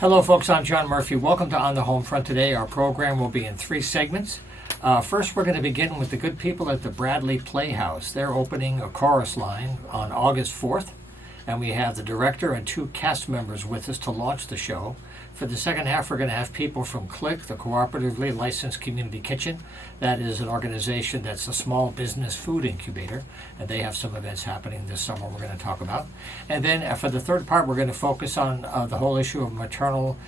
Hello folks, I'm John Murphy. Welcome to On the Homefront today. Our program will be in three segments. First, we're going to begin with the good people at the Bradley Playhouse. They're opening a chorus line on August 4th, and we have the director and two cast members with us to launch the show. For the second half, we're going to have people from CLIC, the Cooperatively Licensed Community Kitchen. That is an organization that's a small business food incubator, and they have some events happening this summer we're going to talk about. And then for the third part, we're going to focus on the whole issue of maternal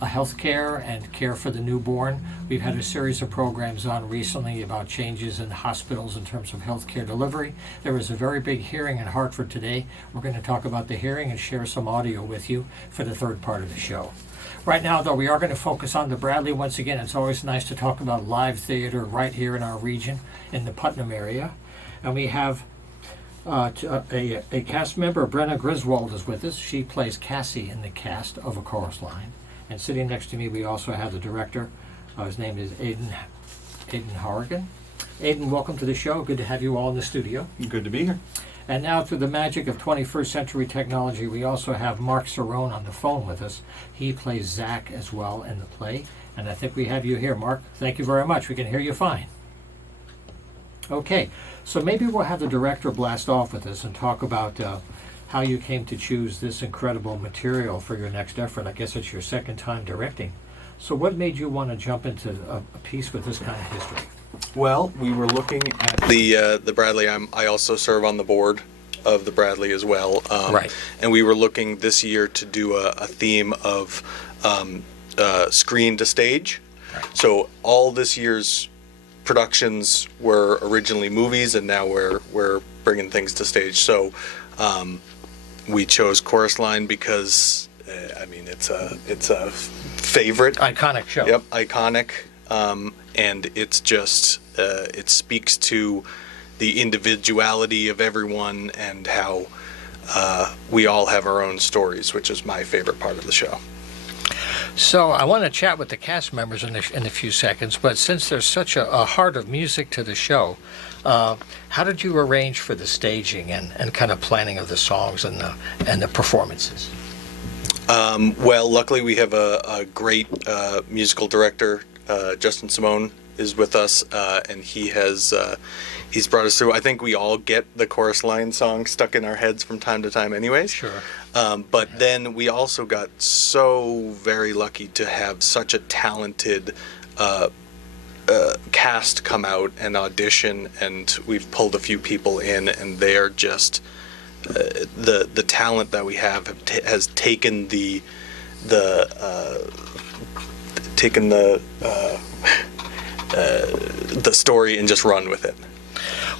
health care and care for the newborn. We've had a series of programs on recently about changes in hospitals in terms of health care delivery. There was a very big hearing in Hartford today. We're going to talk about the hearing and share some audio with you for the third part of the show. Right now, though, we are going to focus on the Bradley once again. It's always nice to talk about live theater right here in our region, in the Putnam area. And we have a cast member, Brenna Griswold, is with us. She plays Cassie in the cast of A Chorus Line. And sitting next to me, we also have the director. His name is Aidan Horrigan. Aidan, welcome to the show. Good to have you all in the studio. Good to be here. And now, through the magic of 21st century technology, we also have Mark Cerrone on the phone with us. He plays Zach as well in the play. And I think we have you here, Mark. Thank you very much. We can hear you fine. Okay, so maybe we'll have the director blast off with us and talk about how you came to choose this incredible material for your next effort. I guess it's your second time directing. So what made you want to jump into a piece with this kind of history? Well, we were looking at the Bradley. I also serve on the board of the Bradley as well. Right. And we were looking this year to do a theme of screen to stage. Right. So all this year's productions were originally movies, and now we're bringing things to stage. So we chose Chorus Line because it's a favorite, Iconic show. Yep, iconic. And it's just it speaks to the individuality of everyone and how we all have our own stories, which is my favorite part of the show. So I want to chat with the cast members in a few seconds, but since there's such a heart of music to the show, how did you arrange for the staging and kind of planning of the songs and the performances? Well, luckily we have a great musical director. Justin Simone is with us, and he's brought us through. I think we all get the Chorus Line song stuck in our heads from time to time anyways. Sure. But then we also got so very lucky to have such a talented cast come out and audition, and we've pulled a few people in, and they are just the talent that we have has taken the story and just run with it.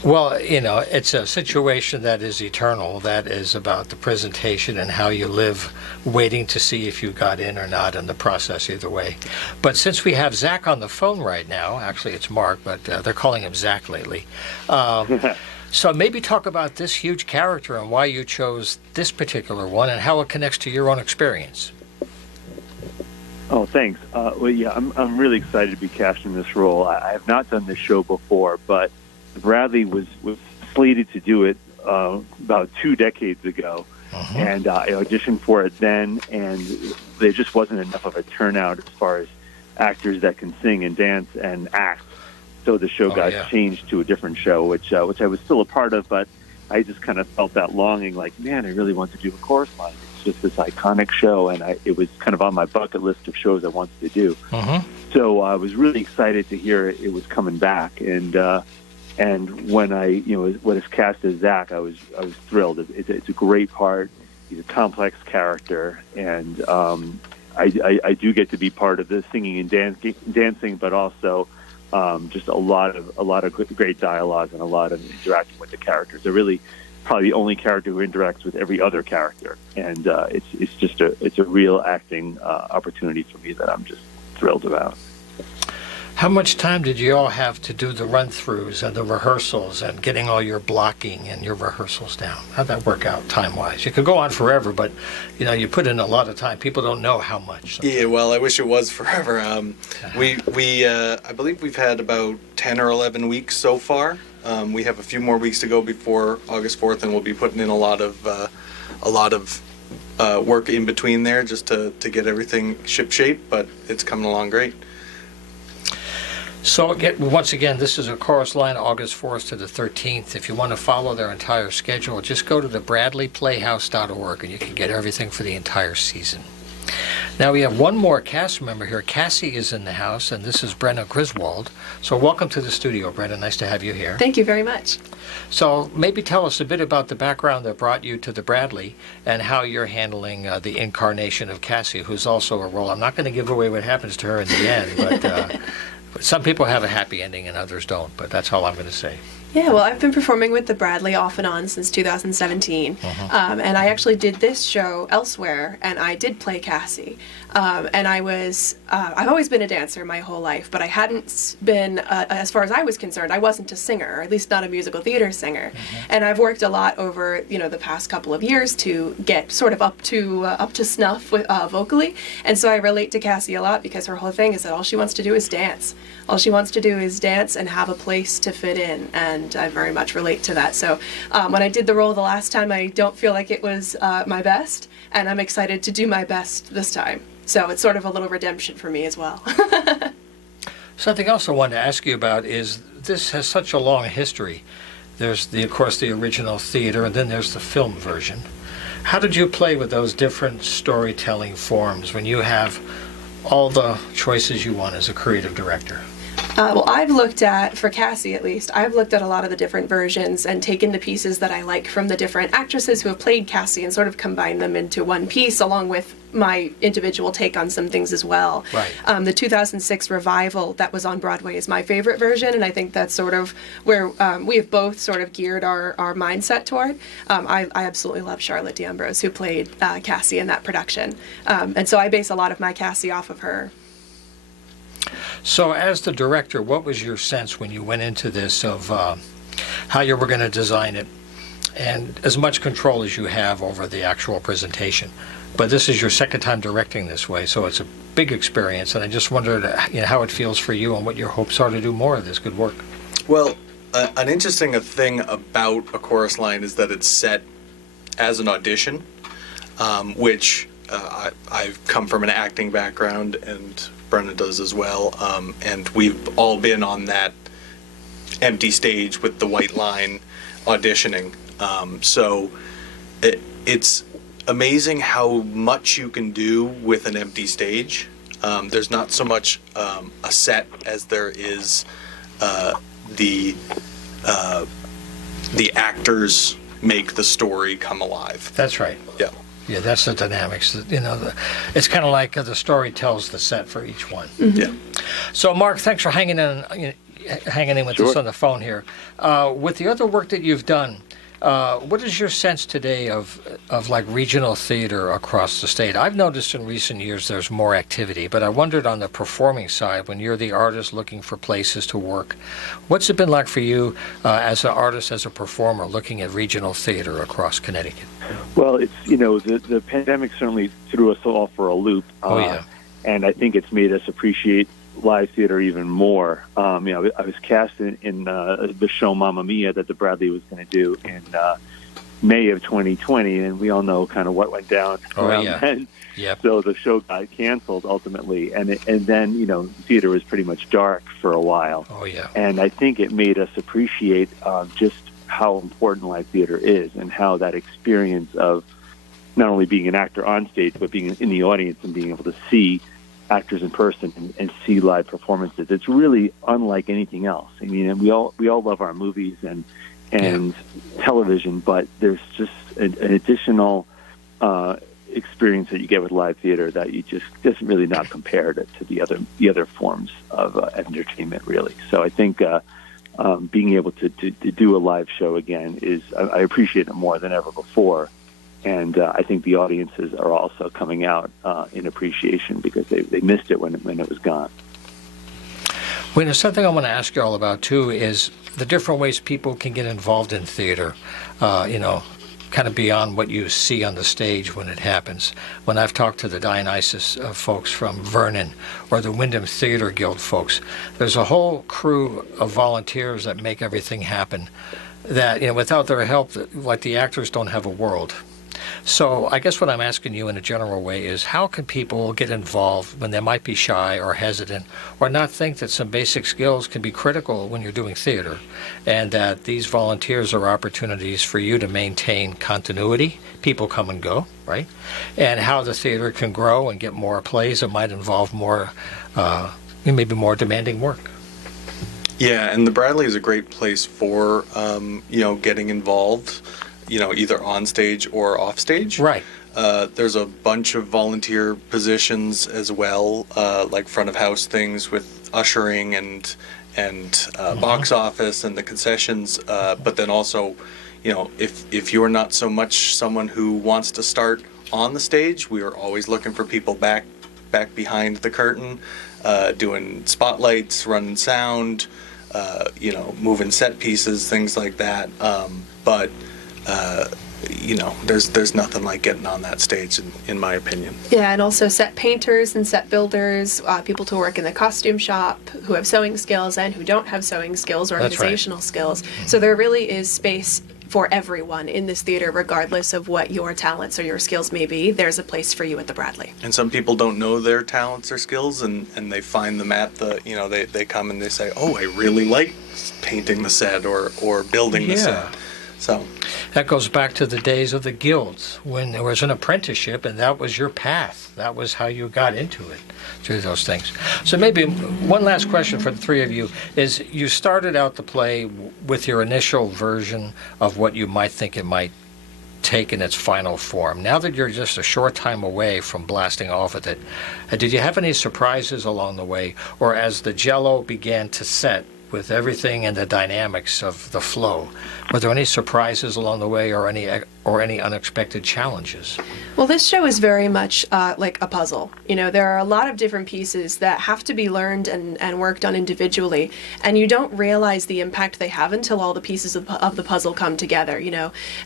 Well, it's a situation that is eternal. That is about the presentation and how you live, waiting to see if you got in or not in the process either way. But since we have Zach on the phone right now, actually it's Mark, but they're calling him Zach lately. So maybe talk about this huge character and why you chose this particular one and how it connects to your own experience. Oh, thanks. Well, yeah, I'm really excited to be cast in this role. I have not done this show before, but Bradley was slated to do it about 2 decades ago, and I auditioned for it then, and there just wasn't enough of a turnout as far as actors that can sing and dance and act. So the show got changed to a different show, which I was still a part of, but I just kind of felt that longing, like, man, I really want to do A Chorus Line. It's just this iconic show, and it was kind of on my bucket list of shows I wanted to do. So I was really excited to hear it was coming back, and when when it's cast as Zach, I was thrilled. It's a great part. He's a complex character, and I do get to be part of the singing and dancing, but also just a lot of great dialogue and a lot of interacting with the characters. They're really probably the only character who interacts with every other character, and it's a real acting opportunity for me that I'm just thrilled about. How much time did you all have to do the run-throughs and the rehearsals and getting all your blocking and your rehearsals down? How'd that work out time-wise? You could go on forever, but you put in a lot of time. People don't know how much. Sometimes. Yeah, well, I wish it was forever. We I believe we've had about 10 or 11 weeks so far. We have a few more weeks to go before August 4th, and we'll be putting in a lot of work in between there just to get everything ship-shape, but it's coming along great. So once again, this is a chorus line August 4th to the 13th. If you want to follow their entire schedule, just go to the bradleyplayhouse.org and you can get everything for the entire season. Now we have one more cast member here. Cassie is in the house, and this is Brenna Griswold. So welcome to the studio, Brenna. Nice to have you here. Thank you very much. So maybe tell us a bit about the background that brought you to the Bradley and how you're handling the incarnation of Cassie, who's also a role. I'm not going to give away what happens to her in the end, but some people have a happy ending and others don't, but that's all I'm going to say. Yeah, well, I've been performing with the Bradley off and on since 2017, and I actually did this show elsewhere, and I did play Cassie. And I've always been a dancer my whole life, but I hadn't been, as far as I was concerned, I wasn't a singer, or at least not a musical theater singer. And I've worked a lot over, the past couple of years to get sort of up to snuff with, vocally. And so I relate to Cassie a lot because her whole thing is that all she wants to do is dance. All she wants to do is dance and have a place to fit in, and I very much relate to that. So when I did the role the last time, I don't feel like it was my best, and I'm excited to do my best this time. So it's sort of a little redemption for me as well. Something else I wanted to ask you about is this has such a long history. There's, of course, the original theater, and then there's the film version. How did you play with those different storytelling forms when you have all the choices you want as a creative director? Well, I've looked at, for Cassie at least, I've looked at a lot of the different versions and taken the pieces that I like from the different actresses who have played Cassie and sort of combined them into one piece, along with my individual take on some things as well. Right. The 2006 revival that was on Broadway is my favorite version, and I think that's sort of where we have both sort of geared our mindset toward. I absolutely love Charlotte D'Ambrose, who played Cassie in that production. And so I base a lot of my Cassie off of her. So as the director, what was your sense when you went into this of how you were going to design it, and as much control as you have over the actual presentation? But this is your second time directing this way, so it's a big experience, and I just wondered how it feels for you and what your hopes are to do more of this good work. Well, an interesting thing about A Chorus Line is that it's set as an audition, which I've come from an acting background, and Brenna does as well, and we've all been on that empty stage with the white line auditioning. So it's amazing how much you can do with an empty stage. There's not so much a set as there is the actors make the story come alive. That's right. Yeah. Yeah, that's the dynamics. It's kind of like the story tells the set for each one. Yeah. So, Mark, thanks for hanging in with us on the phone here. With the other work that you've done, what is your sense today of like regional theater across the state? I've noticed in recent years there's more activity, but I wondered on the performing side, when you're the artist looking for places to work, what's it been like for you as an artist, as a performer, looking at regional theater across Connecticut? Well, it's the pandemic certainly threw us all for a loop. And I think it's made us appreciate live theater even more. I was cast in the show Mamma Mia that the Bradley was going to do in May of 2020, and we all know kind of what went down around then. Yep. So the show got canceled ultimately, and then theater was pretty much dark for a while. Oh yeah. And I think it made us appreciate just how important live theater is, and how that experience of not only being an actor on stage, but being in the audience and being able to see actors in person and see live performances. It's really unlike anything else. I mean, we all love our movies and television, but there's just an additional experience that you get with live theater that you just doesn't really not compare to the other forms of entertainment, really. So I think being able to do a live show again I appreciate it more than ever before. And I think the audiences are also coming out in appreciation because they missed it when it was gone. Well, there's something I want to ask you all about, too, is the different ways people can get involved in theater, kind of beyond what you see on the stage when it happens. When I've talked to the Dionysus folks from Vernon or the Wyndham Theater Guild folks, there's a whole crew of volunteers that make everything happen that, without their help, like the actors don't have a world. So I guess what I'm asking you in a general way is how can people get involved when they might be shy or hesitant or not think that some basic skills can be critical when you're doing theater, and that these volunteers are opportunities for you to maintain continuity? People come and go, right? And how the theater can grow and get more plays that might involve more, maybe more demanding work. Yeah, and the Bradley is a great place for, getting involved, either on stage or off stage. Right. There's a bunch of volunteer positions as well, like front of house things with ushering and box office and the concessions. But then also, if you're not so much someone who wants to start on the stage, we are always looking for people back behind the curtain, doing spotlights, running sound, moving set pieces, things like that. But there's nothing like getting on that stage, in my opinion. Yeah, and also set painters and set builders, people to work in the costume shop who have sewing skills and who don't have sewing skills, organizational skills. So there really is space for everyone in this theater, regardless of what your talents or your skills may be. There's a place for you at the Bradley. And some people don't know their talents or skills, and they find them at the, they come and they say, oh, I really like painting the set or building the set. So that goes back to the days of the guilds when there was an apprenticeship and that was your path. That was how you got into it, through those things. So maybe one last question for the three of you is, you started out the play with your initial version of what you might think it might take in its final form. Now that you're just a short time away from blasting off with it, did you have any surprises along the way, or as the jello began to set with everything and the dynamics of the flow, were there any surprises along the way or any unexpected challenges? Well, this show is very much like a puzzle. There are a lot of different pieces that have to be learned and worked on individually, and you don't realize the impact they have until all the pieces of the puzzle come together,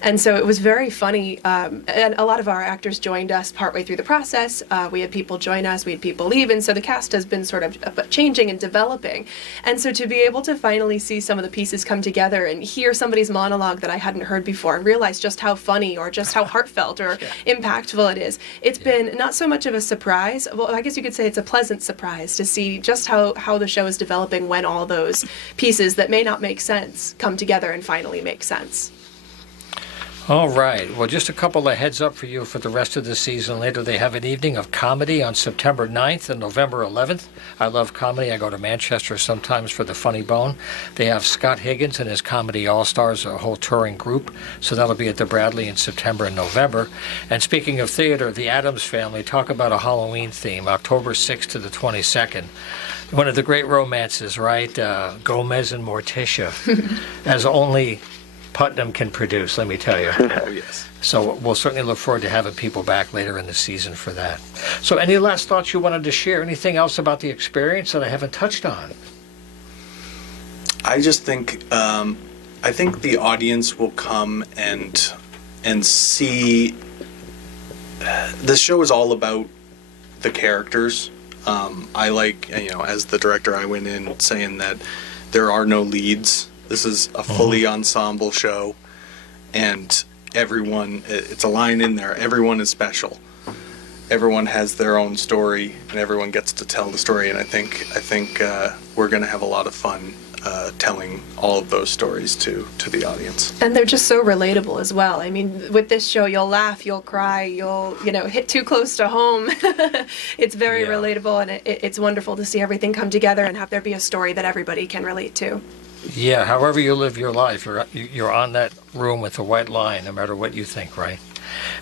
And so it was very funny, and a lot of our actors joined us partway through the process. We had people join us, we had people leave, and so the cast has been sort of changing and developing. And so to be able to finally see some of the pieces come together and hear somebody's monologue that I hadn't heard before and realize just how funny or just how heartfelt or impactful it is. It's been not so much of a surprise. Well, I guess you could say it's a pleasant surprise to see just how the show is developing when all those pieces that may not make sense come together and finally make sense. All right. Well, just a couple of heads up for you for the rest of the season. Later, they have an evening of comedy on September 9th and November 11th. I love comedy. I go to Manchester sometimes for the Funny Bone. They have Scott Higgins and his Comedy All-Stars, a whole touring group. So that'll be at the Bradley in September and November. And speaking of theater, the Addams Family, talk about a Halloween theme, October 6th to the 22nd. One of the great romances, right? Gomez and Morticia, as only Putnam can produce, let me tell you. Oh, yes. So we'll certainly look forward to having people back later in the season for that. So any last thoughts you wanted to share? Anything else about the experience that I haven't touched on? I just think, I think the audience will come and see. The show is all about the characters. I like, as the director, I went in saying that there are no leads. This is a fully ensemble show, and everyone, it's a line in there, everyone is special. Everyone has their own story, and everyone gets to tell the story, and I think we're going to have a lot of fun telling all of those stories to the audience. And they're just so relatable as well. I mean, with this show, you'll laugh, you'll cry, you'll, hit too close to home. It's very relatable, and it's wonderful to see everything come together and have there be a story that everybody can relate to. Yeah, however you live your life, you're on that room with the white line, no matter what you think, right?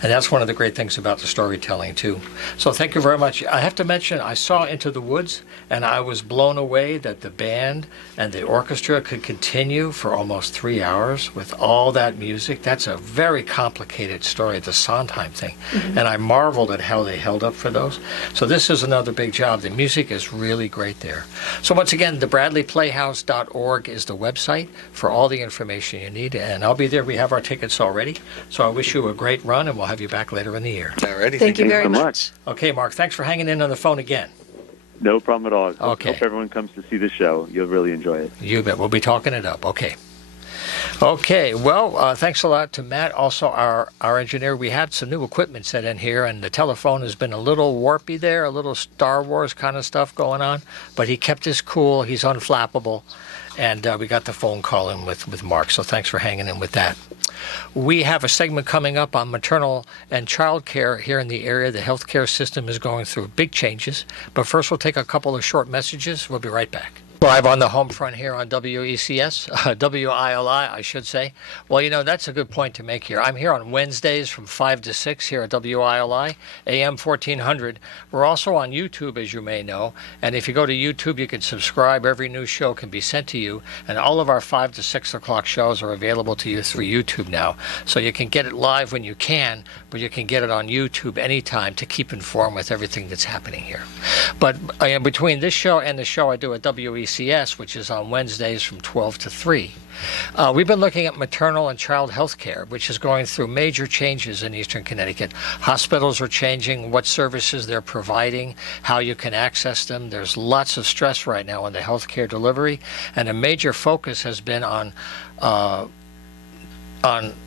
And that's one of the great things about the storytelling, too. So thank you very much. I have to mention, I saw Into the Woods, and I was blown away that the band and the orchestra could continue for almost 3 hours with all that music. That's a very complicated story, the Sondheim thing. Mm-hmm. And I marveled at how they held up for those. So this is another big job. The music is really great there. So once again, thebradleyplayhouse.org is the website for all the information you need. And I'll be there. We have our tickets already. So I wish you a great run, and we'll have you back later in the year. Alrighty, thank you very much. Okay, Mark, thanks for hanging in on the phone again. No problem at all. Okay. Hope everyone comes to see the show. You'll really enjoy it. You bet. We'll be talking it up. Okay. Okay, well, thanks a lot to Matt, also our engineer. We had some new equipment set in here, and the telephone has been a little warpy there, a little Star Wars kind of stuff going on, but he kept us cool. He's unflappable, and we got the phone call in with Mark, so thanks for hanging in with that. We have a segment coming up on maternal and child care here in the area. The healthcare system is going through big changes, but first we'll take a couple of short messages. We'll be right back. Live on the home front here on WECS, WILI, I should say. Well, you know, that's a good point to make here. I'm here on Wednesdays from 5 to 6 here at WILI, AM 1400. We're also on YouTube, as you may know. And if you go to YouTube, you can subscribe. Every new show can be sent to you. And all of our 5 to 6 o'clock shows are available to you through YouTube now. So you can get it live when you can, but you can get it on YouTube anytime to keep informed with everything that's happening here. But between this show and the show I do at WECS, which is on Wednesdays from 12 to 3. We've been looking at maternal and child health care, which is going through major changes in Eastern Connecticut. Hospitals are changing what services they're providing, how you can access them. There's lots of stress right now on the health care delivery, and a major focus has been on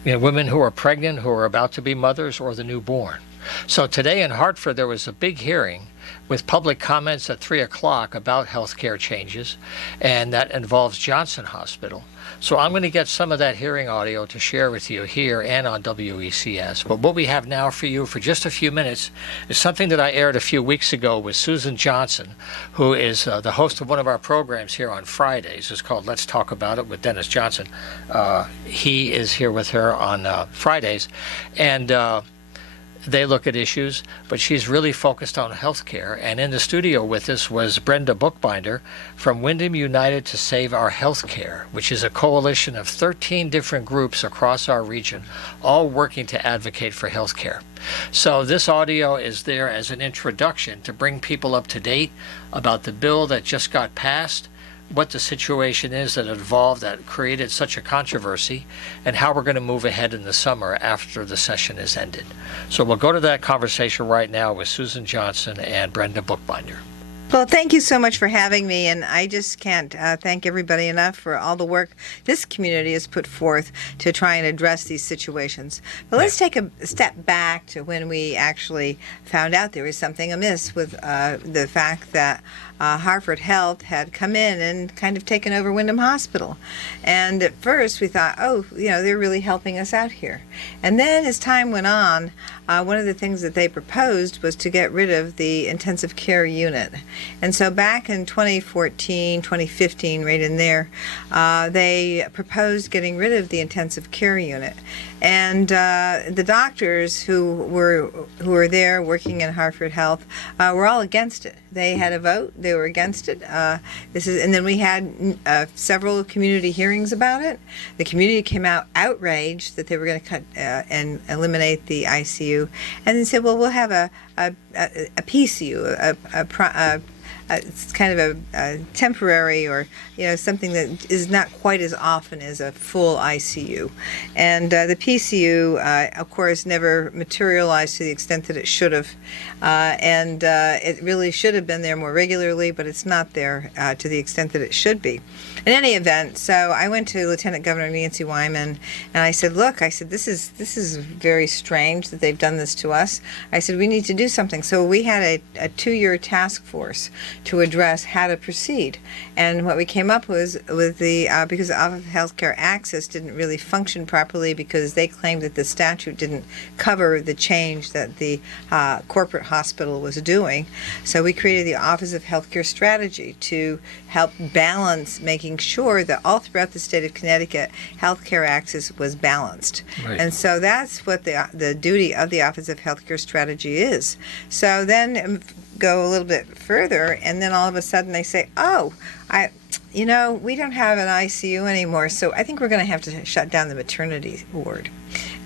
women who are pregnant, who are about to be mothers, or the newborn. So today in Hartford, there was a big hearing with public comments at 3 o'clock about healthcare changes, and that involves Johnson Hospital. So I'm going to get some of that hearing audio to share with you here and on WECS. But what we have now for you for just a few minutes is something that I aired a few weeks ago with Susan Johnson, who is the host of one of our programs here on Fridays. It's called Let's Talk About It with Dennis Johnson. He is here with her on Fridays. And they look at issues, but she's really focused on healthcare. And in the studio with us was Brenda Bookbinder from Wyndham United to Save Our Healthcare, which is a coalition of 13 different groups across our region, all working to advocate for healthcare. So this audio is there as an introduction to bring people up to date about the bill that just got passed, what the situation is that evolved, that created such a controversy, and how we're going to move ahead in the summer after the session is ended. So we'll go to that conversation right now with Susan Johnson and Brenda Bookbinder. Well, thank you so much for having me, and I just can't thank everybody enough for all the work this community has put forth to try and address these situations. But let's take a step back to when we actually found out there was something amiss with the fact that Hartford Health had come in and kind of taken over Wyndham Hospital. And at first we thought, oh, you know, they're really helping us out here. And then as time went on, one of the things that they proposed was to get rid of the intensive care unit. And so back in 2014, 2015, right in there, they proposed getting rid of the intensive care unit. And the doctors who were there working in Hartford Health were all against it. They had a vote. They were against it. And then we had several community hearings about it. The community came out outraged that they were going to cut and eliminate the ICU, and then said, "Well, we'll have a PCU, it's kind of a temporary, or something that is not quite as often as a full ICU." And the PCU, of course, never materialized to the extent that it should have, and it really should have been there more regularly, but it's not there to the extent that it should be. In any event, so I went to Lieutenant Governor Nancy Wyman, and I said, "Look, I said, this is very strange that they've done this to us." I said, "We need to do something." So we had a 2-year task force to address how to proceed. And what we came up with the because the Office of Healthcare Access didn't really function properly because they claimed that the statute didn't cover the change that the corporate hospital was doing. So we created the Office of Healthcare Strategy to help balance making sure that all throughout the state of Connecticut, healthcare access was balanced. Right. And so that's what the duty of the Office of Healthcare Strategy is. So then go a little bit further, and then all of a sudden they say, "Oh, we don't have an ICU anymore, so I think we're going to have to shut down the maternity ward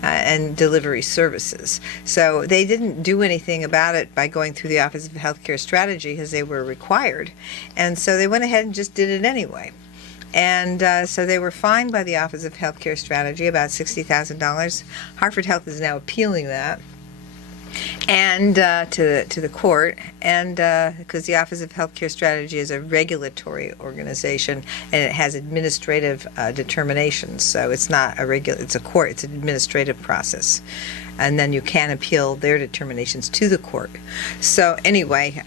and delivery services." So they didn't do anything about it by going through the Office of Healthcare Strategy because they were required, and so they went ahead and just did it anyway. And so they were fined by the Office of Healthcare Strategy about $60,000. Hartford Health is now appealing that. and to the court, and because the Office of Healthcare Strategy is a regulatory organization and it has administrative determinations. So it's not it's a court. It's an administrative process, and then you can appeal their determinations to the court. So anyway,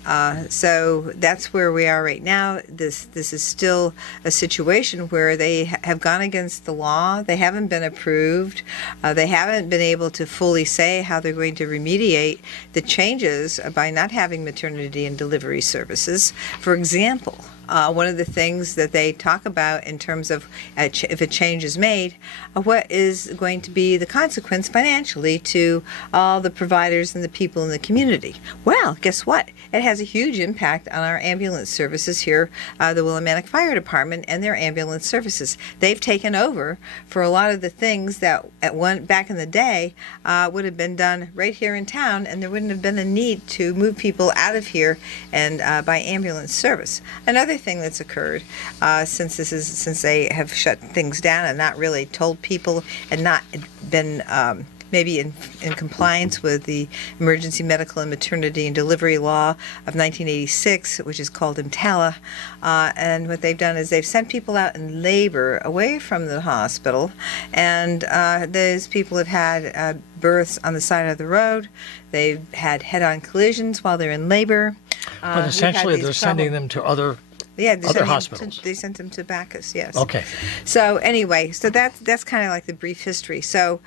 so that's where we are right now. This is still a situation where they have gone against the law. They haven't been approved. They haven't been able to fully say how they're going to remediate the changes by not having maternity and delivery services. For example, one of the things that they talk about in terms of if a change is made, what is going to be the consequence financially to all the providers and the people in the community. Well, guess what? It has a huge impact on our ambulance services here, the Willimantic Fire Department and their ambulance services. They've taken over for a lot of the things that back in the day would have been done right here in town, and there wouldn't have been a need to move people out of here and by ambulance service. Another thing that's occurred since they have shut things down and not really told people and not been maybe in compliance with the Emergency Medical and Maternity and Delivery Law of 1986, which is called EMTALA. And what they've done is they've sent people out in labor away from the hospital, and those people have had births on the side of the road. They've had head-on collisions while they're in labor. But essentially, they're sending them to other hospitals. They sent them to Bacchus, yes. Okay. So anyway, so that's kind of like the brief history. So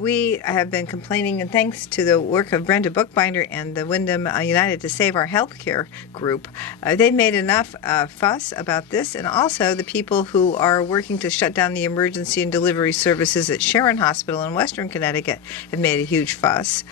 we have been complaining, and thanks to the work of Brenda Bookbinder and the Wyndham United to Save Our Healthcare group, they've made enough fuss about this, and also the people who are working to shut down the emergency and delivery services at Sharon Hospital in Western Connecticut have made a huge fuss.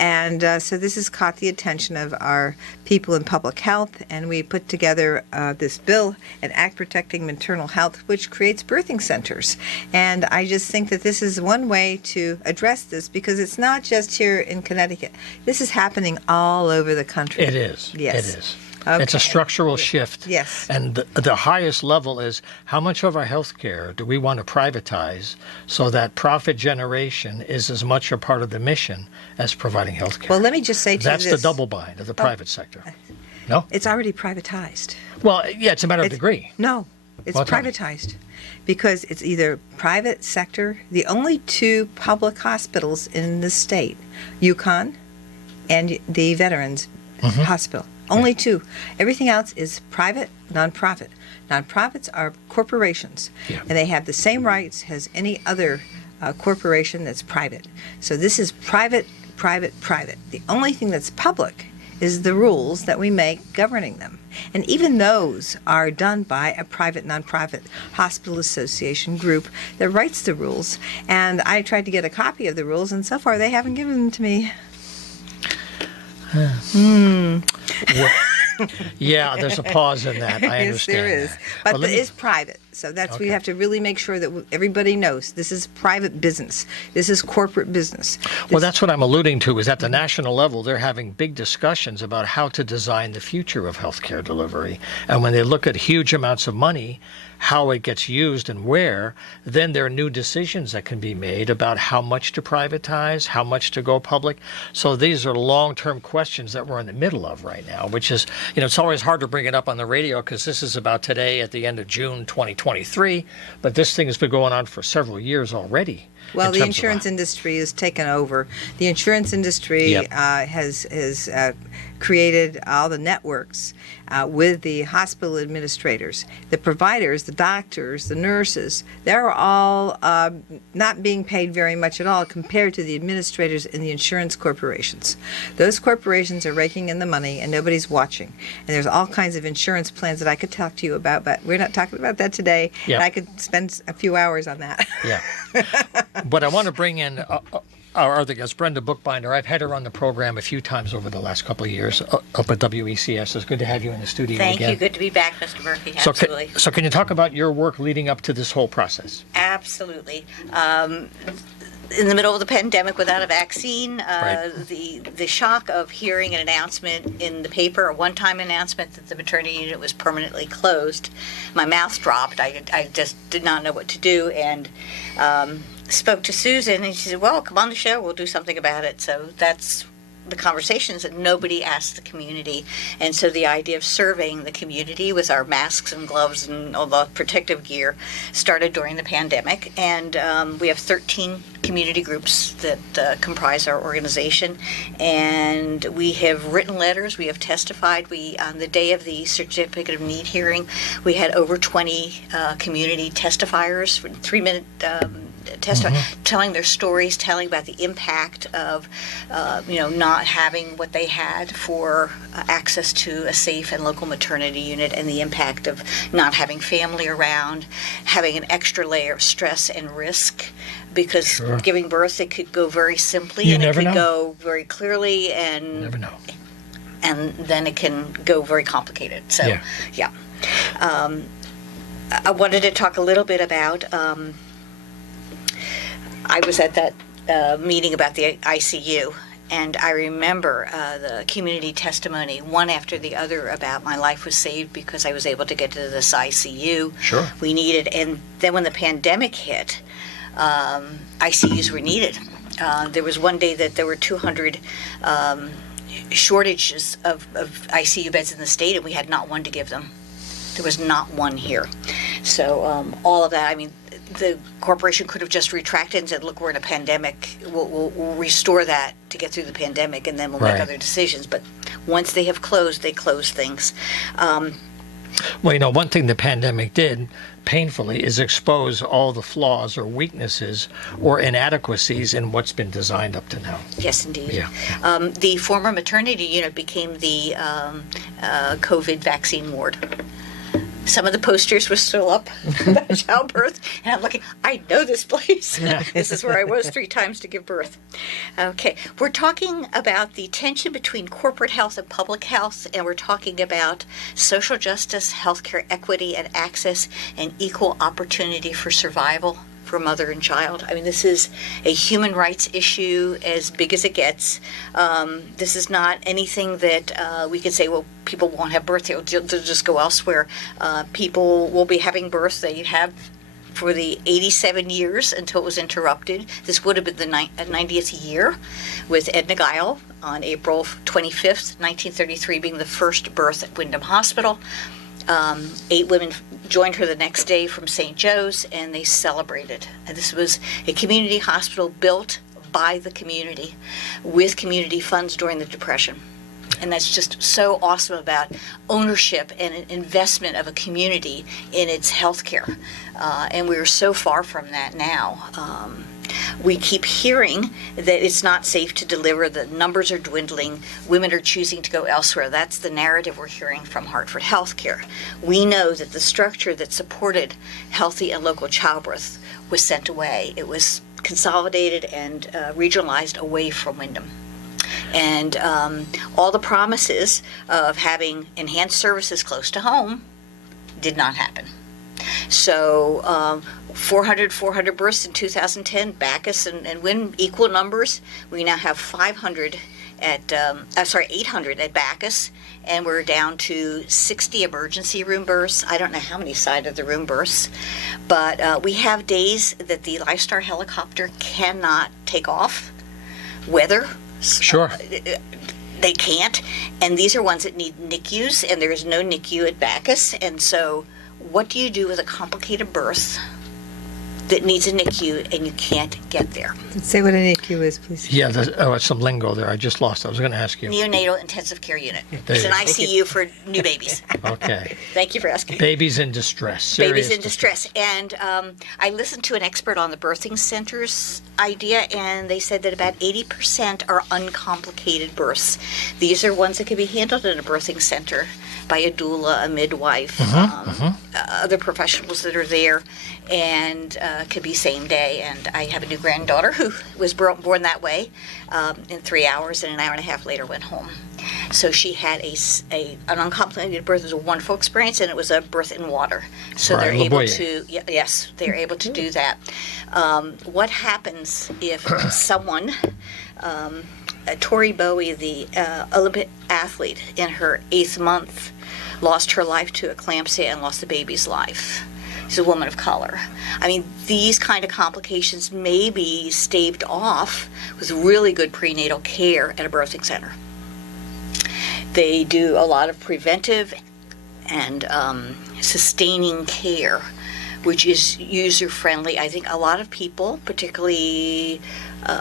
And so this has caught the attention of our people in public health, and we put together this bill, an act protecting maternal health, which creates birthing centers. And I just think that this is one way to address this, because it's not just here in Connecticut. This is happening all over the country. It is. Yes. It is. Okay. It's a structural shift. Yes. And the highest level is how much of our health care do we want to privatize so that profit generation is as much a part of the mission as providing health care? Well, let me just say to you That's this. the double bind of the private sector. No? It's already privatized. Well, yeah, it's a matter of degree. No, it's Well, tell me. privatized because it's either private sector. The only two public hospitals in the state, UConn and the Veterans Hospital. Only two. Everything else is private, nonprofit. Nonprofits are corporations, Yeah. and they have the same rights as any other corporation that's private. So this is private, private, private. The only thing that's public is the rules that we make governing them. And even those are done by a private nonprofit hospital association group that writes the rules. And I tried to get a copy of the rules, and so far they haven't given them to me. Yeah, there's a pause in that. I understand. Yes, there is. that. But Well, let me- it's private. So that's we Okay. have to really make sure that everybody knows this is private business. This is corporate business. Well, that's what I'm alluding to, is at the national level, they're having big discussions about how to design the future of healthcare delivery. And when they look at huge amounts of money, how it gets used and where, then there are new decisions that can be made about how much to privatize, how much to go public. So these are long-term questions that we're in the middle of right now, which is, it's always hard to bring it up on the radio because this is about today at the end of June 2023, but this thing has been going on for several years already. Well, in the terms of insurance industry has taken over. The insurance industry Yep. has created all the networks with the hospital administrators, the providers, the doctors, the nurses. They're all not being paid very much at all compared to the administrators in the insurance corporations. Those corporations are raking in the money and nobody's watching. And there's all kinds of insurance plans that I could talk to you about, but we're not talking about that today. Yep. And I could spend a few hours on that. Yeah. But I want to bring in our other guest, Brenda Bookbinder. I've had her on the program a few times over the last couple of years up at WECS. It's good to have you in the studio Thank again. you. Good to be back, Mr. Murphy. So Absolutely. so can you talk about your work leading up to this whole process? Absolutely. In the middle of the pandemic without a vaccine, Right. the shock of hearing an announcement in the paper, a one-time announcement that the maternity unit was permanently closed, my mouth dropped. I just did not know what to do, and spoke to Susan, and she said, well, come on the show, we'll do something about it. So that's the conversations that nobody asked the community. And so the idea of surveying the community with our masks and gloves and all the protective gear started during the pandemic. And we have 13 community groups that comprise our organization. And we have written letters, we have testified. On the day of the Certificate of Need hearing, we had over 20 community testifiers for 3-minute telling their stories, telling about the impact of, not having what they had for access to a safe and local maternity unit, and the impact of not having family around, having an extra layer of stress and risk, because giving birth, it could go very simply, and it could go very clearly, and Never know. and then it can go very complicated. So, yeah. I wanted to talk a little bit about. I was at that meeting about the ICU, and I remember the community testimony, one after the other, about my life was saved because I was able to get to this ICU. Sure. We needed, and then when the pandemic hit, ICUs were needed. There was one day that there were 200 shortages of ICU beds in the state, and we had not one to give them. There was not one here. So all of that, I mean, the corporation could have just retracted and said, look, we're in a pandemic. We'll restore that to get through the pandemic, and then we'll make other decisions. But once they have closed, they close things. Well, one thing the pandemic did, painfully, is expose all the flaws or weaknesses or inadequacies in what's been designed up to now. Yes, indeed. Yeah. The former maternity unit became the COVID vaccine ward. Some of the posters were still up about childbirth, and I'm looking, I know this place. This is where I was 3 times to give birth. Okay, we're talking about the tension between corporate health and public health, and we're talking about social justice, healthcare equity and access, and equal opportunity for survival for mother and child. I mean, this is a human rights issue as big as it gets. This is not anything that we could say, well, people won't have birth, they'll just go elsewhere. People will be having birth. They have for the 87 years until it was interrupted. This would have been the 90th year, with Edna Guile on April 25th, 1933, being the first birth at Wyndham Hospital. 8 women joined her the next day from St. Joe's, and they celebrated. And this was a community hospital built by the community with community funds during the Depression. And that's just so awesome about ownership and investment of a community in its health care. And we're so far from that now. We keep hearing that it's not safe to deliver, the numbers are dwindling, women are choosing to go elsewhere. That's the narrative we're hearing from Hartford Healthcare. We know that the structure that supported healthy and local childbirth was sent away. It was consolidated and regionalized away from Wyndham. And all the promises of having enhanced services close to home did not happen. So 400 births in 2010, Bacchus and Wynn equal numbers. We now have 800 at Bacchus, and we're down to 60 emergency room births. I don't know how many side of the room births, but we have days that the Lifestar helicopter cannot take off. Weather. Sure. They can't, and these are ones that need NICUs, and there is no NICU at Bacchus, and so what do you do with a complicated birth that needs a NICU and you can't get there? Say what a NICU is, please. Yeah, there's some lingo there. I just lost it. I was going to ask you. Neonatal intensive care unit. There It's an you ICU for new babies. Okay. Thank you for asking. Babies in distress. Serious Babies in distress. And I listened to an expert on the birthing centers idea, and they said that about 80% are uncomplicated births. These are ones that can be handled in a birthing center by a doula, a midwife, other professionals that are there, and could be same day. And I have a new granddaughter who was born that way in 3 hours, and an hour and a half later went home. So she had an uncomplicated birth. It was a wonderful experience, and it was a birth in water. So they're able to, yes, they're able to do that. What happens if someone, Tori Bowie, the Olympic athlete, in her 8th month, lost her life to eclampsia and lost the baby's life? She's a woman of color. I mean, these kind of complications may be staved off with really good prenatal care at a birthing center. They do a lot of preventive and sustaining care, which is user-friendly. I think a lot of people, particularly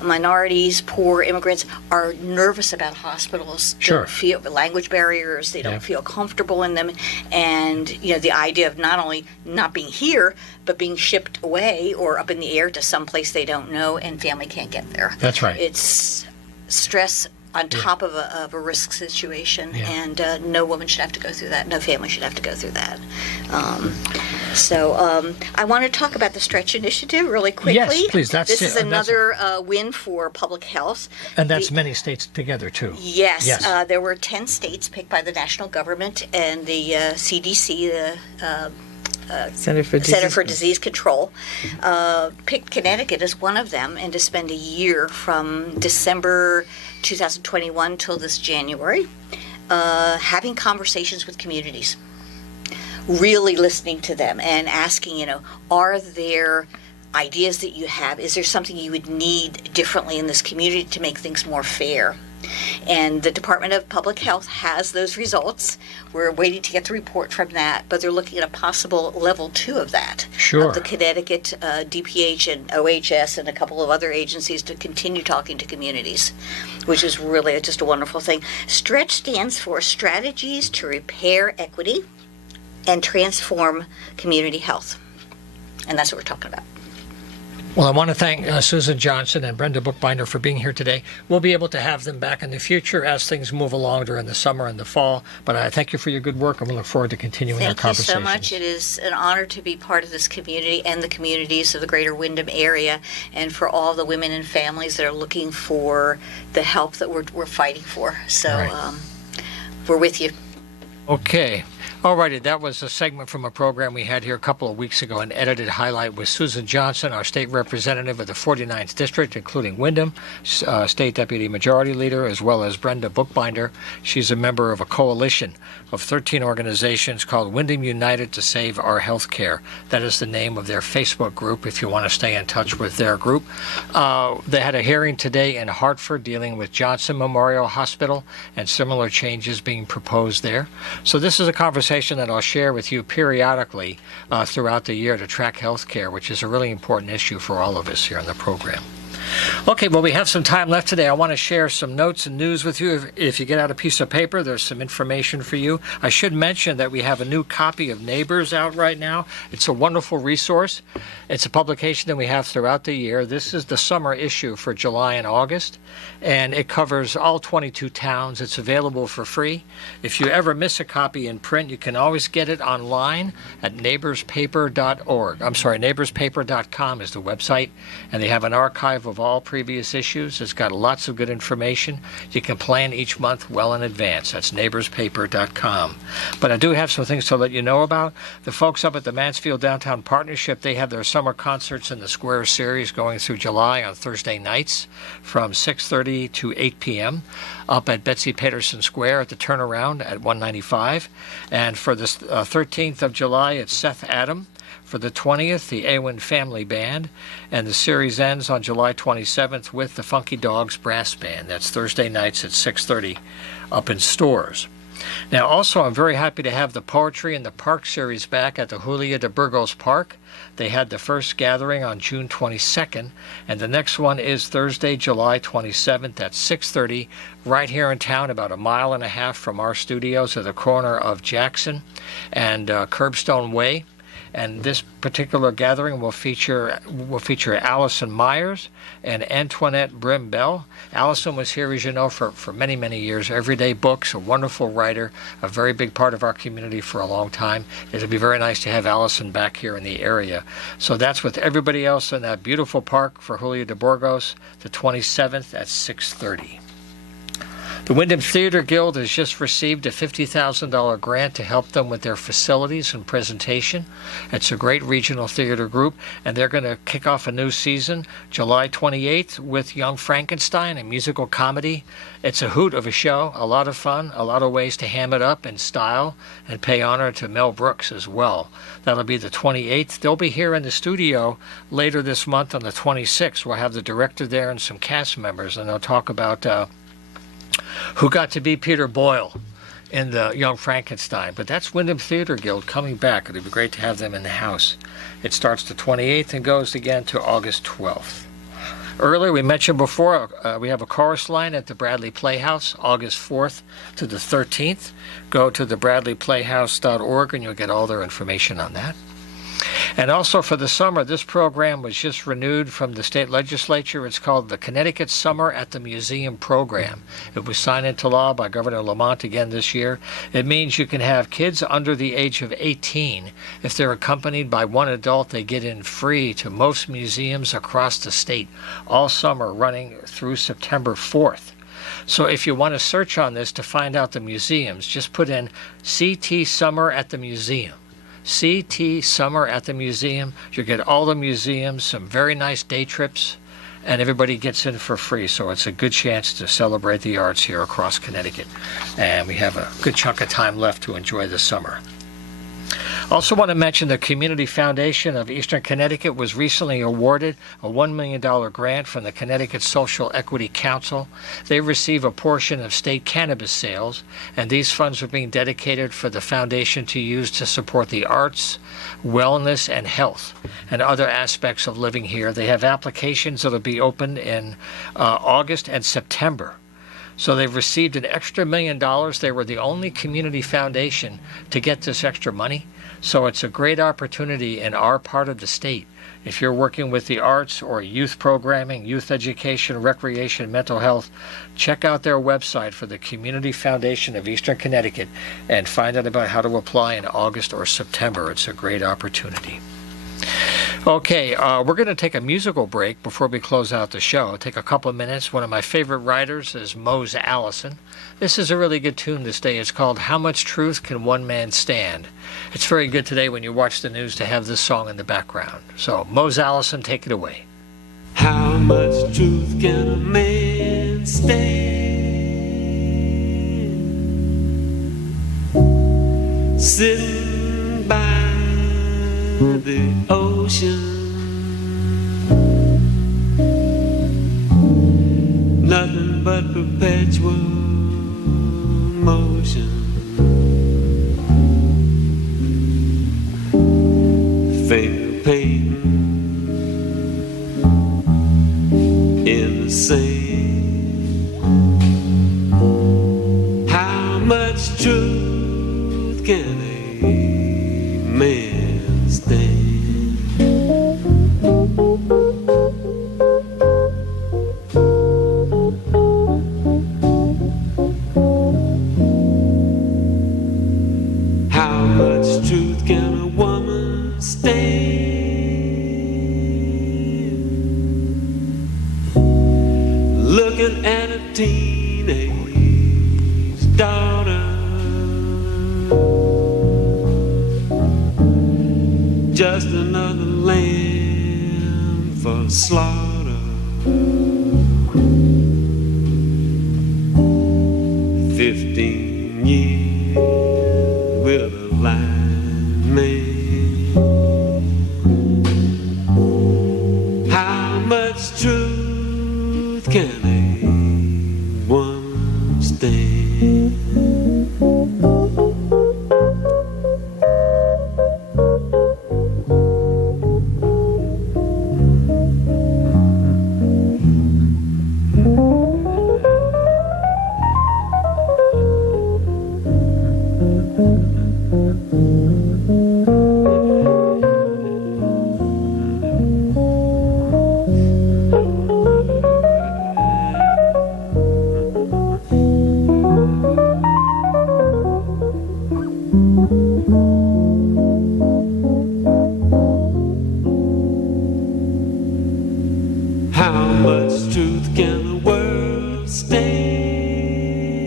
minorities, poor immigrants, are nervous about hospitals. Sure. They feel language barriers. They don't feel comfortable in them, and the idea of not only not being here, but being shipped away or up in the air to some place they don't know, and family can't get there. That's right. It's stress on top of a risk situation, and no woman should have to go through that. No family should have to go through that. So I want to talk about the Stretch Initiative really quickly. Yes, please. This is another win for public health. And that's many states together, too. Yes. There were 10 states picked by the national government and the CDC, the Center for Disease Control, picked Connecticut as one of them, and to spend a year from December 2021 till this January having conversations with communities, really listening to them and asking, are there ideas that you have? Is there something you would need differently in this community to make things more fair? And the Department of Public Health has those results. We're waiting to get the report from that, but they're looking at a possible level 2 of that. Sure. Of the Connecticut DPH and OHS and a couple of other agencies to continue talking to communities, which is really just a wonderful thing. STRETCH stands for Strategies to Repair Equity and Transform Community Health. And that's what we're talking about. Well, I want to thank Susan Johnson and Brenda Bookbinder for being here today. We'll be able to have them back in the future as things move along during the summer and the fall. But I thank you for your good work, and we look forward to continuing our conversation. Thank you so much. It is an honor to be part of this community and the communities of the greater Windham area, and for all the women and families that are looking for the help that we're fighting for. So Right. We're with you. Okay. Alrighty, that was a segment from a program we had here a couple of weeks ago, an edited highlight with Susan Johnson, our state representative of the 49th District, including Windham, State Deputy Majority Leader, as well as Brenda Bookbinder. She's a member of a coalition of 13 organizations called Windham United to Save Our Healthcare. That is the name of their Facebook group if you want to stay in touch with their group. They had a hearing today in Hartford dealing with Johnson Memorial Hospital and similar changes being proposed there. So this is a conversation that I'll share with you periodically throughout the year to track healthcare, which is a really important issue for all of us here on the program. Okay, well, we have some time left today. I want to share some notes and news with you. If you get out a piece of paper, there's some information for you. I should mention that we have a new copy of Neighbors out right now. It's a wonderful resource. It's a publication that we have throughout the year. This is the summer issue for July and August, and it covers all 22 towns. It's available for free. If you ever miss a copy in print, you can always get it online at neighborspaper.org. I'm sorry, neighborspaper.com is the website, and they have an archive of all previous issues. It's got lots of good information. You can plan each month well in advance. That's neighborspaper.com. But I do have some things to let you know about. The folks up at the Mansfield Downtown Partnership, they have their summer concerts in the Square Series going through July on Thursday nights from 6:30 to 8 p.m. up at Betsy Peterson Square at the Turnaround at 195. And for the 13th of July, it's Seth Adam. For the 20th, the Awin Family Band, and the series ends on July 27th with the Funky Dogs Brass Band. That's Thursday nights at 6:30 up in stores. Now, also, I'm very happy to have the Poetry in the Park series back at the Julia de Burgos Park. They had the first gathering on June 22nd, and the next one is Thursday, July 27th at 6:30, right here in town, about a mile and a half from our studios at the corner of Jackson and Curbstone Way. And this particular gathering will feature Allison Myers and Antoinette Brimbell. Allison was here, as you know, for many, many years. Everyday Books, a wonderful writer, a very big part of our community for a long time. It'll be very nice to have Allison back here in the area. So that's with everybody else in that beautiful park for Julia de Burgos, the 27th at 6:30. The Wyndham Theater Guild has just received a $50,000 grant to help them with their facilities and presentation. It's a great regional theater group, and they're going to kick off a new season July 28th with Young Frankenstein, a musical comedy. It's a hoot of a show, a lot of fun, a lot of ways to ham it up in style and pay honor to Mel Brooks as well. That'll be the 28th. They'll be here in the studio later this month on the 26th. We'll have the director there and some cast members, and they'll talk about who got to be Peter Boyle in the Young Frankenstein. But that's Wyndham Theater Guild coming back. It'd be great to have them in the house. It starts the 28th and goes again to August 12th. Earlier, we mentioned before, we have a chorus line at the Bradley Playhouse, August 4th to the 13th. Go to thebradleyplayhouse.org and you'll get all their information on that. And also for the summer, this program was just renewed from the state legislature. It's called the Connecticut Summer at the Museum Program. It was signed into law by Governor Lamont again this year. It means you can have kids under the age of 18. If they're accompanied by one adult, they get in free to most museums across the state all summer, running through September 4th. So if you want to search on this to find out the museums, just put in CT Summer at the Museum. CT Summer at the Museum. You get all the museums, some very nice day trips, and everybody gets in for free. So it's a good chance to celebrate the arts here across Connecticut. And we have a good chunk of time left to enjoy the summer. Also want to mention the Community Foundation of Eastern Connecticut was recently awarded a $1 million grant from the Connecticut Social Equity Council. They receive a portion of state cannabis sales, and these funds are being dedicated for the foundation to use to support the arts, wellness, and health, and other aspects of living here. They have applications that will be open in August and September. So they've received an extra $1 million. They were the only community foundation to get this extra money. So it's a great opportunity in our part of the state. If you're working with the arts or youth programming, youth education, recreation, mental health, check out their website for the Community Foundation of Eastern Connecticut and find out about how to apply in August or September. It's a great opportunity. Okay, we're going to take a musical break before we close out the show. Take a couple of minutes. One of my favorite writers is Mose Allison. This is a really good tune this day. It's called How Much Truth Can One Man Stand? It's very good today when you watch the news to have this song in the background. So, Mose Allison, take it away. How much truth can a man stand? Sitting by the ocean, nothing but perpetual motion. Finger painting in the sand. How much truth can a man stand? How much truth can a woman stand? Looking at a teenage daughter, just another lamb for slaughter. 15 years with a blind man. How much truth can a woman stand? How much truth can the world stand?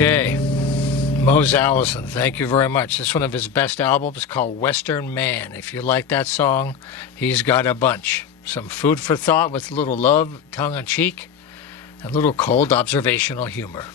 Okay. Mose Allison, thank you very much. It's one of his best albums called Western Man. If you like that song, he's got a bunch. Some food for thought with a little love, tongue-in-cheek, and a little cold observational humor.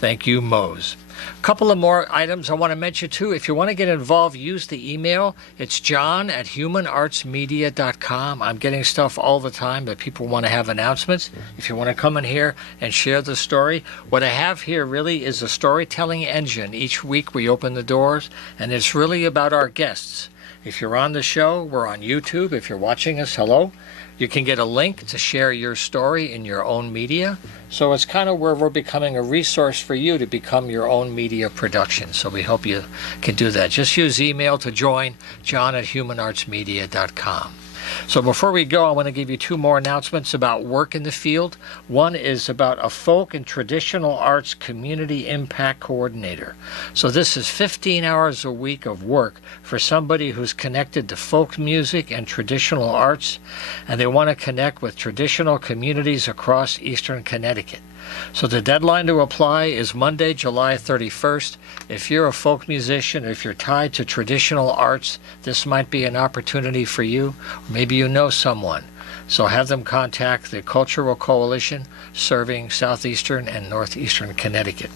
Thank you, Mose. A couple of more items I want to mention too. If you want to get involved, use the email. It's john@humanartsmedia.com. I'm getting stuff all the time that people want to have announcements. If you want to come in here and share the story, what I have here really is a storytelling engine. Each week we open the doors, and it's really about our guests. If you're on the show, we're on YouTube. If you're watching us, hello. You can get a link to share your story in your own media. So it's kind of where we're becoming a resource for you to become your own media production. So we hope you can do that. Just use email to join, john@humanartsmedia.com. So before we go, I want to give you two more announcements about work in the field. One is about a folk and traditional arts community impact coordinator. So this is 15 hours a week of work for somebody who's connected to folk music and traditional arts, and they want to connect with traditional communities across Eastern Connecticut. So the deadline to apply is Monday, July 31st. If you're a folk musician, or if you're tied to traditional arts, this might be an opportunity for you. Or maybe you know someone. So have them contact the Cultural Coalition serving southeastern and northeastern Connecticut.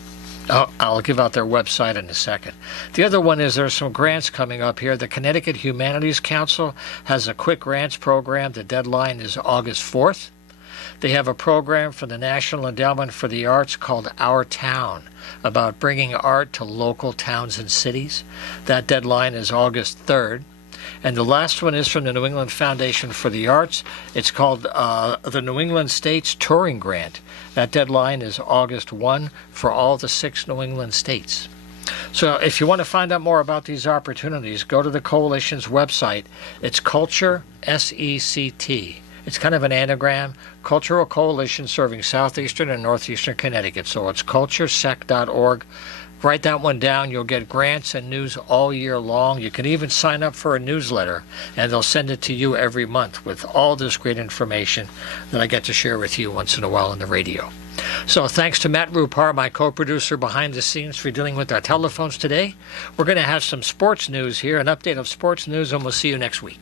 I'll give out their website in a second. The other one is there's some grants coming up here. The Connecticut Humanities Council has a quick grants program. The deadline is August 4th. They have a program for the National Endowment for the Arts called Our Town, about bringing art to local towns and cities. That deadline is August 3rd. And the last one is from the New England Foundation for the Arts. It's called the New England States Touring Grant. That deadline is August 1 for all the 6 New England states. So if you want to find out more about these opportunities, go to the Coalition's website. It's Culture, SECT. It's kind of an anagram, Cultural Coalition serving southeastern and northeastern Connecticut. So it's culturesec.org. Write that one down. You'll get grants and news all year long. You can even sign up for a newsletter, and they'll send it to you every month with all this great information that I get to share with you once in a while on the radio. So thanks to Matt Rupar, my co-producer behind the scenes, for dealing with our telephones today. We're going to have some sports news here, an update of sports news, and we'll see you next week.